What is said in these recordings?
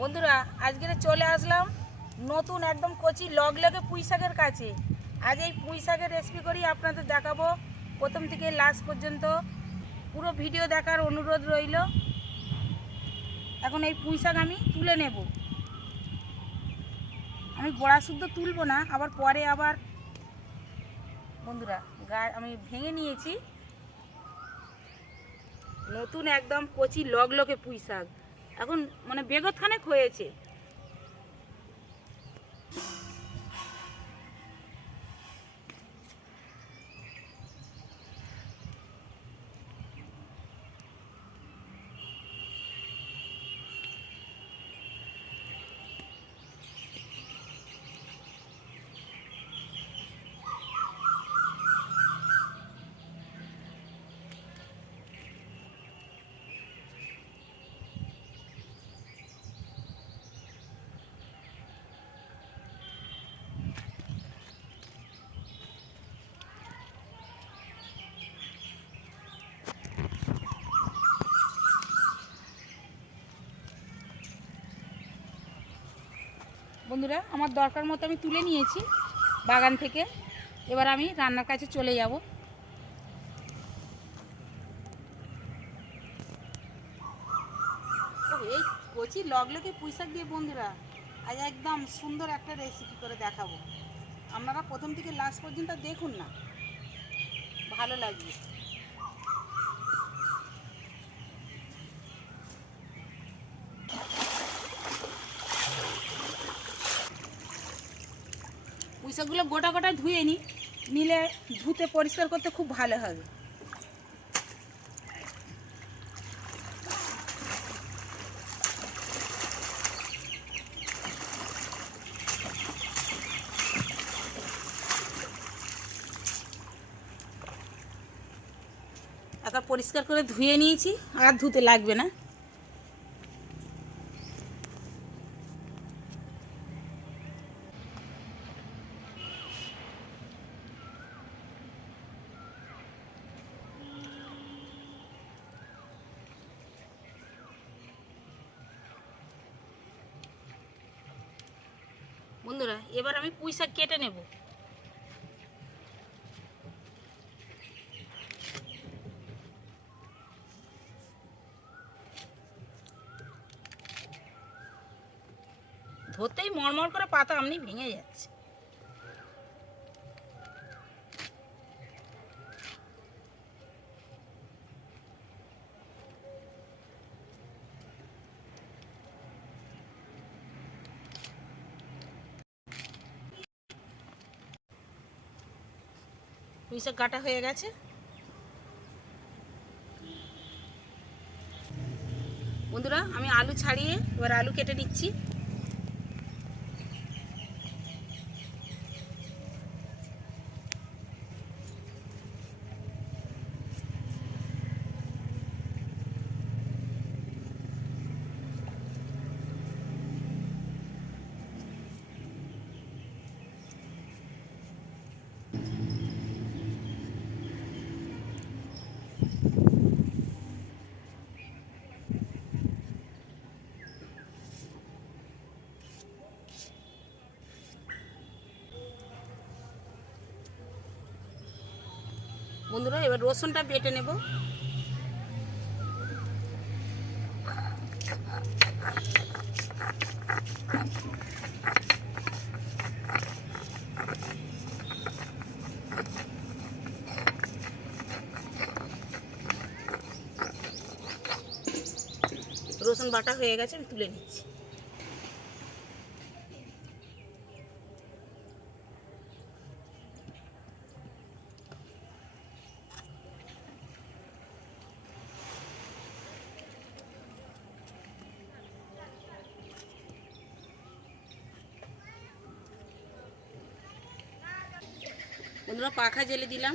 বন্ধুরা, আজকে চলে আসলাম নতুন একদম কচি লগ লেগে পুঁই শাকের কাছে। আজ এই পুঁই শাকের রেসিপি করি আপনাদের দেখাবো। প্রথম থেকে লাস্ট পর্যন্ত পুরো ভিডিও দেখার অনুরোধ রইল। এখন এই পুঁই শাক আমি তুলে নেব। আমি গোড়া শুদ্ধ তুলবো না, আবার পরে আবার বন্ধুরা গা আমি ভেঙে নিয়েছি। নতুন একদম কচি লগলকে পুঁই শাক। এখন মানে বেগত খানেক হয়েছে। বন্ধুরা, আমার দরকার মতো আমি তুলে নিয়েছি বাগান থেকে। এবার আমি রান্নার কাছে চলে যাব। এই কচি লগলকে পুঁইশাক দিয়ে বন্ধুরা, আজ একদম সুন্দর একটা রেসিপি করে দেখাবো। আপনারা প্রথম থেকে লাস্ট পর্যন্ত দেখুন না। ভালো লাগবে। পুঁইশাকগুলো গোটা গোটা ধুয়ে নিই। নিলে ধুতে পরিষ্কার করতে খুব ভালো হবে। একবার পরিষ্কার করে ধুয়ে নিয়েছি, আর ধুতে লাগবে না। বন্ধুরা এবার আমি পুঁই শাক কেটে নেব। ধরতেই মরমর করে পাতা আমনি ভেঙে যাচ্ছে। শাক কাটা হয়ে গেছে। বন্ধুরা আমি আলু ছাড়িয়ে এবার আলু কেটে নিচ্ছি। বন্ধুরা এবার রসুনটা বেটে নেব রসুন বাটা হয়ে গেছে আমি তুলে নিচ্ছি। বন্ধুরা পাখা জেলে দিলাম।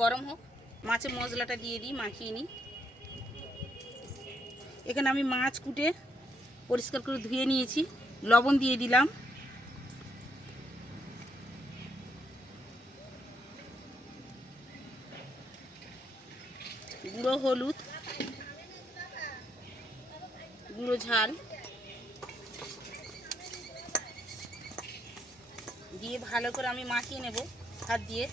গরম হোক, মাছের মশলাটা দিয়ে দিই, মাখিয়ে নিই। এখানে আমি মাছ কুটে পরিষ্কার করে ধুয়ে নিয়েছি, লবণ দিয়ে দিলাম। গুঁড়ো হলুদ, গুঁড়ো ঝাল দিয়ে ভালো করে আমি মাখিয়ে নেব হাত দিয়ে।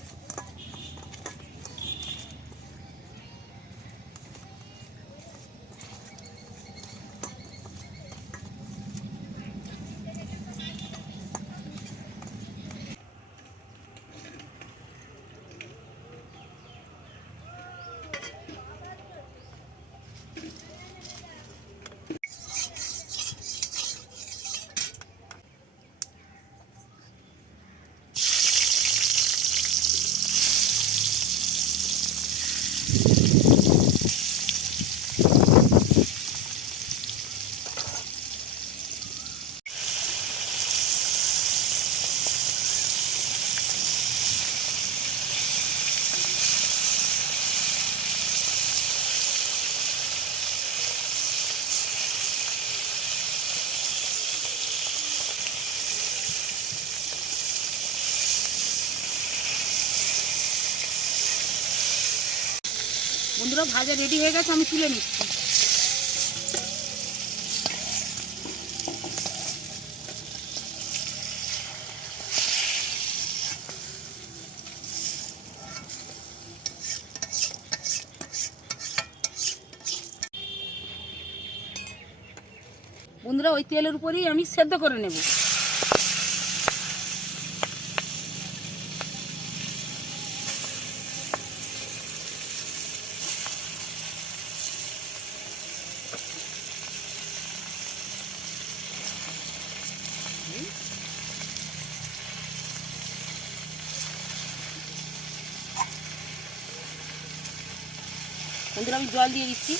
বন্ধুরা, ভাজা রেডি হয়ে গেছে, আমি তুলে নিচ্ছি। বন্ধুরা, ওই তেলের উপরেই আমি সেদ্ধ করে নেব। আমি জল দিয়ে দিচ্ছি।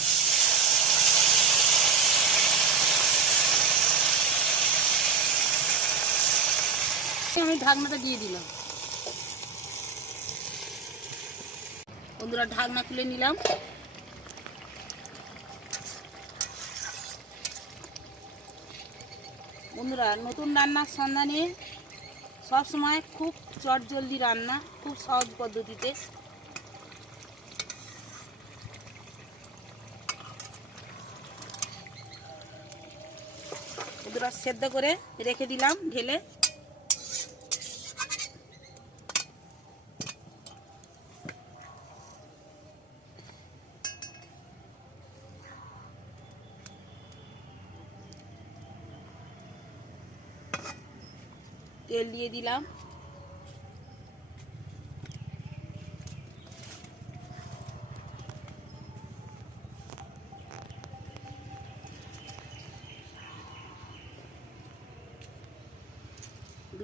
আমি ঢাকনাটা দিয়ে দিলাম। বন্ধুরা, ঢাকনা খুলে নিলাম। বন্ধুরা, নতুন রান্নার সন্ধানে সবসময় খুব চট জলদি রান্না, খুব সহজ পদ্ধতিতে। সেদ্ধ করে রেখে দিলাম ঢেলে। তেল দিয়ে দিলাম।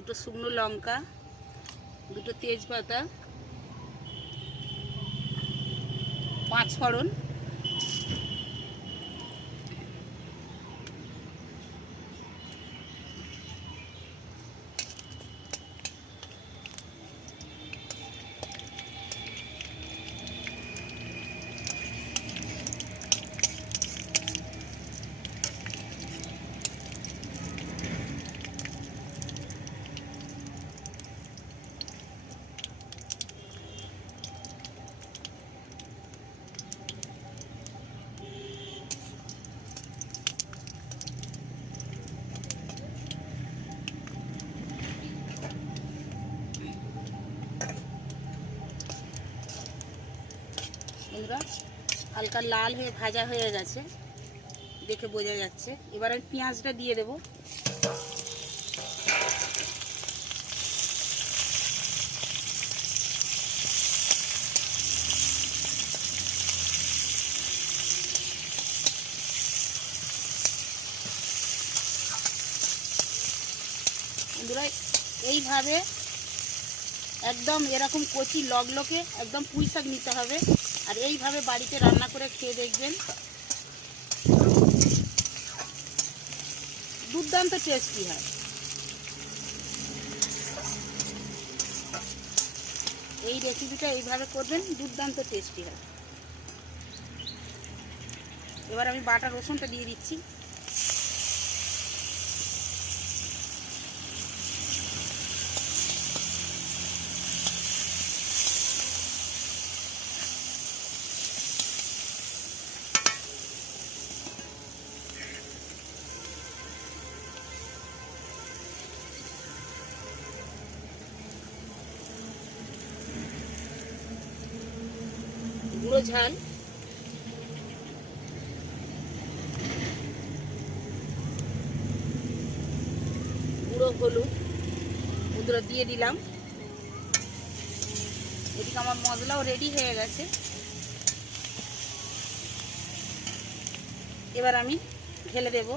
দুটো শুকনো লঙ্কা দুটো তেজপাতা পাঁচ ফোড়ন। বন্ধুরা হালকা লাল হয়ে ভাজা হয়ে গেছে। দেখে বোঝা যাচ্ছে। এবার আমি পেঁয়াজটা দিয়ে দেব। এইভাবে একদম এরকম কচি লগলকে একদম পুঁই শাক নিতে হবে। আর এইভাবে বাড়িতে রান্না করে খেয়ে দেখবেন। দুর্দান্ত টেস্টি হয়। এই রেসিপিটা এইভাবে করবেন, দুর্দান্ত টেস্টি হয়। এবার আমি বাটা রসুনটা দিয়ে দিচ্ছি। ঝাল। গুঁড়ো হলুদ, ওগুলো দিয়ে দিলাম। এদিকে আমার মশলাও রেডি হয়ে গেছে। এবার আমি ঢেলে দেব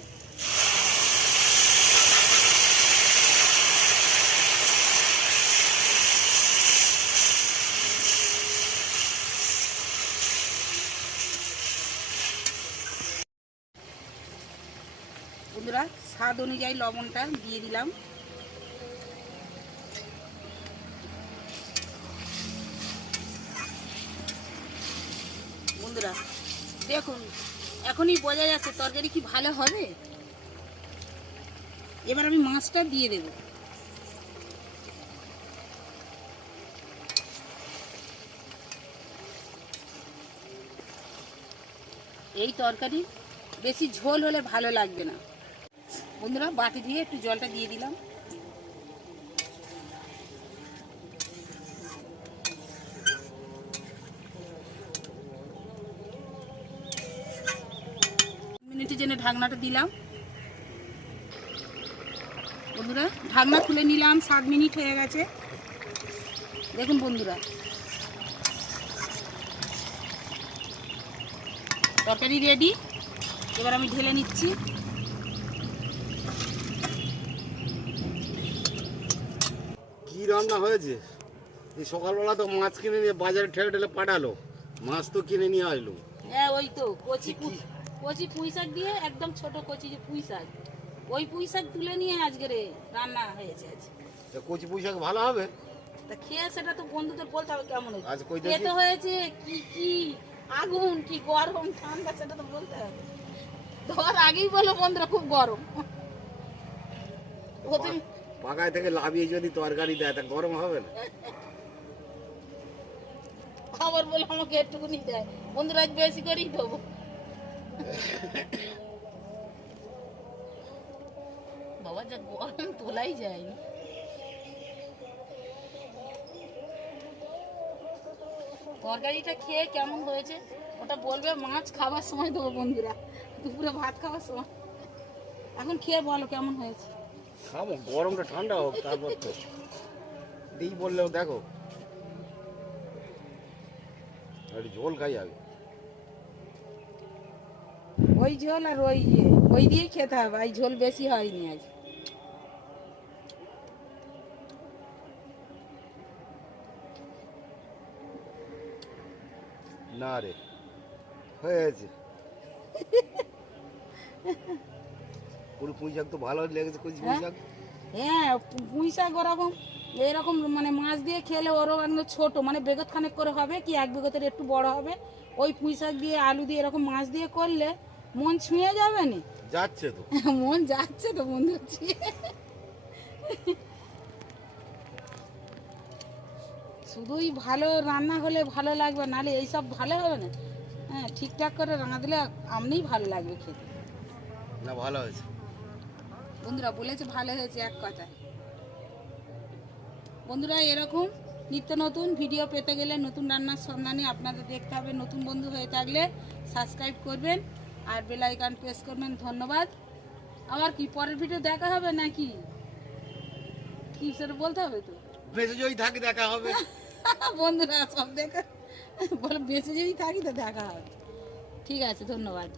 বন্ধুরা স্বাদ অনুযায়ী লবণটা দিয়ে দিলাম। বন্ধুরা, দেখুন, এখনই বোঝা যাচ্ছে তরকারি কি ভালো হবে। এবার আমি মাছটা দিয়ে দেব। এই তরকারি বেশি ঝোল হলে ভালো লাগবে না। বন্ধুরা, বাটি দিয়ে একটু জলটা দিয়ে দিলাম। মিনিটের জন্য ঢাকনাটা দিলাম। বন্ধুরা, ঢাকনা খুলে নিলাম, সাত মিনিট হয়ে গেছে। দেখুন বন্ধুরা, তরকারি রেডি এবার আমি ঢেলে নিচ্ছি। রান্না হয়েছে? এই সকালবেলা তো মাছ কিনে নিয়ে বাজারে ঠেলে ঠেলে পাঠালো। মাছ তো কিনে নিয়ে আসলো হ্যাঁ ওই তো কচি কচি পুঁই শাক দিয়ে একদম ছোট কচি যে পুঁই শাক। ওই পুঁই শাক তুলে নিয়ে আজকে রে রান্না হয়েছে আজ তা কচি পুঁইশাক ভালো হবে? তা খেয়ে সেটা তো বন্ধুদের বলতে হবে কেমন হয়েছে। আজ কই দেখি। হয়েছে কি কি আগুন কি গরম ঠান্ডা সেটা তো বলতে হবে। ধর আগেই বলো বন্ধুরা খুব গরম। ও তুমি পাকায় থেকে লাভিয়ে যদি তরকারি দেয়, তা গরম হবে না। আবার বলে আমাকে একটুকুনি দেয়। বন্ধুরা বেশি করেই দেবো। বাবা, যা গরম, তোলাই যায়নি। তরকারিটা খেয়ে কেমন হয়েছে, ওটা বলবে, মাছ খাবার সময় দেবো বন্ধুরা। দুপুরে ভাত খাওয়ার সময়। এখন খেয়ে বলো কেমন হয়েছে। খাব গরমটা ঠান্ডা হোক তারপর তো। দিই বললেও দেখো। একটু ঝোল খাই আগে। ওই ঝোল আর ওই ইয়ে ওই দিয়েই খেতে হবে এই ঝোল বেশি হয়নি আজ। না রে হয়েছে। পুরো পুঁইশাক তো ভালো লেগেছে কচি পুঁইশাক হ্যাঁ? পুঁই শাক ওরকম এরকম মানে মাছ দিয়ে খেলে একদম ছোটো মানে বেগত খানেক করে হবে কি এক বেগতের একটু বড় হবে। ওই পুঁই শাক দিয়ে আলু দিয়ে এরকম মাছ দিয়ে করলে মন ছুঁয়ে যাবে না? যাচ্ছে তো। মন যাচ্ছে তো ছুঁয়ে শুধুই ভালো রান্না হলে ভালো লাগবে নাহলে এইসব ভালো হবে না। হ্যাঁ ঠিকঠাক করে রান্না দিলে আমনিই ভালো লাগবে খেতে। না ভালো হয়েছে। বন্ধুরা বলেছে ভালো হয়েছে এক কথায়। বন্ধুরা এরকম নিত্য নতুন ভিডিও পেতে গেলে নতুন রান্নার সন্ধানে আপনাদের দেখতে হবে। নতুন বন্ধু হয়ে থাকলে সাবস্ক্রাইব করবেন আর বেল আইকন প্রেস করবেন। ধন্যবাদ। আবার কি পরের ভিডিও দেখা হবে নাকি? কি সেটা বলতে হবে তো? বেঁচে যদি থাকি দেখা হবে। বন্ধুরা সব দেখা বলে বেঁচে যদি থাকি তো দেখা হবে। ঠিক আছে ধন্যবাদ।